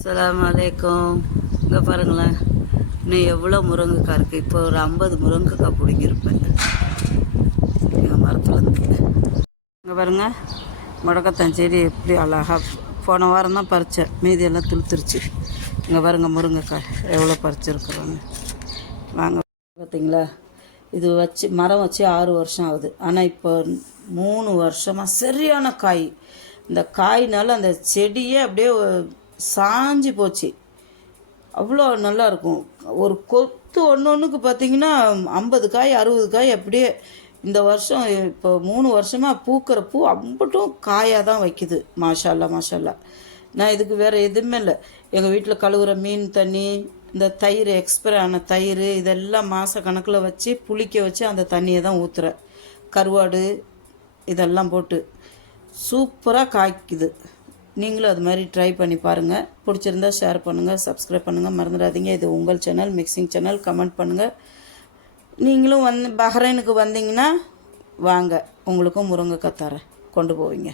அஸ்ஸலாமு அலைக்கும். இங்கே பாருங்களேன், இன்னும் எவ்வளோ முருங்கைக்காய் இருக்குது. இப்போ ஒரு 50 முருங்கைக்காய் பிடிங்கிருப்பேன் எங்கள் மரத்துலேருந்து. இங்கே பாருங்கள், முடக்கத்தான் செடி எப்படி அழகாக போன வாரம் தான் பறித்தேன், மீதியெல்லாம் துளுத்துருச்சு. இங்கே பாருங்கள் முருங்கைக்காய் எவ்வளோ பறிச்சிருக்குறோங்க. வாங்க பார்த்தீங்களா, இது வச்சு மரம் வச்சு 6 வருஷம் ஆகுது. ஆனால் இப்போ 3 வருஷமாக சரியான காய். இந்த காய்னால அந்த செடியே அப்படியே சாஞ்சி போச்சு. அவ்வளோ நல்லாயிருக்கும். ஒரு கொத்து ஒன்றுக்கு பார்த்திங்கன்னா 50 காய் 60 காய் அப்படியே. இந்த வருஷம் இப்போ 3 வருஷமாக பூக்கிற பூ அம்பட்டும் காயாக தான் வைக்குது. மாஷால்லா மாஷால்லா. நான் இதுக்கு வேறு எதுவுமே இல்லை. எங்கள் வீட்டில் கழுவுற மீன் தண்ணி, இந்த தயிர், எக்ஸ்பைரி ஆன தயிர், இதெல்லாம் மாத கணக்கில் வச்சு புளிக்க வச்சு அந்த தண்ணியை தான் ஊற்றுறேன். கருவாடு இதெல்லாம் போட்டு சூப்பராக காய்க்குது. நீங்களும் அது மாதிரி ட்ரை பண்ணி பாருங்கள். பிடிச்சிருந்தா ஷேர் பண்ணுங்கள், சப்ஸ்கிரைப் பண்ணுங்கள், மறந்துடாதீங்க. இது உங்கள் சேனல், மிக்சிங் சேனல். கமெண்ட் பண்ணுங்கள். நீங்களும் பஹ்ரைனுக்கு வந்தீங்கன்னா வாங்க, உங்களுக்கும் முருங்கைக்காய் தரேன், கொண்டு போவீங்க.